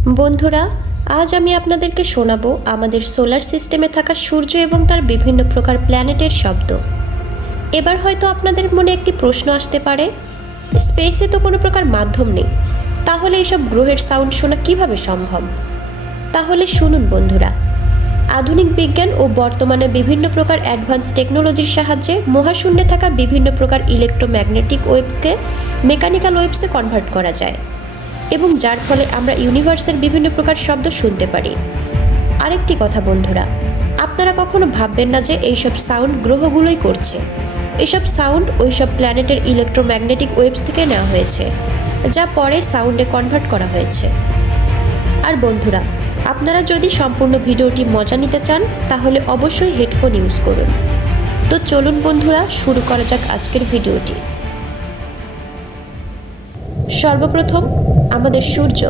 বন্ধুরা, আজ আমি আপনাদেরকে শোনাবো আমাদের সোলার সিস্টেমে থাকা সূর্য এবং তার বিভিন্ন প্রকার প্ল্যানেটের শব্দ। এবার হয়তো আপনাদের মনে একটি প্রশ্ন আসতে পারে, স্পেসে তো কোনো প্রকার মাধ্যম নেই, তাহলে এইসব গ্রহের সাউন্ড শোনা কিভাবে সম্ভব? তাহলে শুনুন বন্ধুরা, আধুনিক বিজ্ঞান ও বর্তমানে বিভিন্ন প্রকার অ্যাডভান্স টেকনোলজির সাহায্যে মহাশূন্যে থাকা বিভিন্ন প্রকার ইলেকট্রোম্যাগনেটিক ওয়েভসকে মেকানিক্যাল ওয়েভসে কনভার্ট করা যায় এবং যার ফলে আমরা ইউনিভার্সের বিভিন্ন প্রকার শব্দ শুনতে পারি। আরেকটি কথা বন্ধুরা, আপনারা কখনো ভাববেন না যে এইসব সাউন্ড গ্রহগুলোই করছে। এসব সাউন্ড ওইসব প্ল্যানেটের ইলেকট্রোম্যাগনেটিক ওয়েভস থেকে নেওয়া হয়েছে, যা পরে সাউন্ডে কনভার্ট করা হয়েছে। আর বন্ধুরা, আপনারা যদি সম্পূর্ণ ভিডিওটি মজা নিতে চান তাহলে অবশ্যই হেডফোন ইউজ করুন। তো চলুন বন্ধুরা, শুরু করা যাক আজকের ভিডিওটি। সর্বপ্রথম আমাদের সূর্য।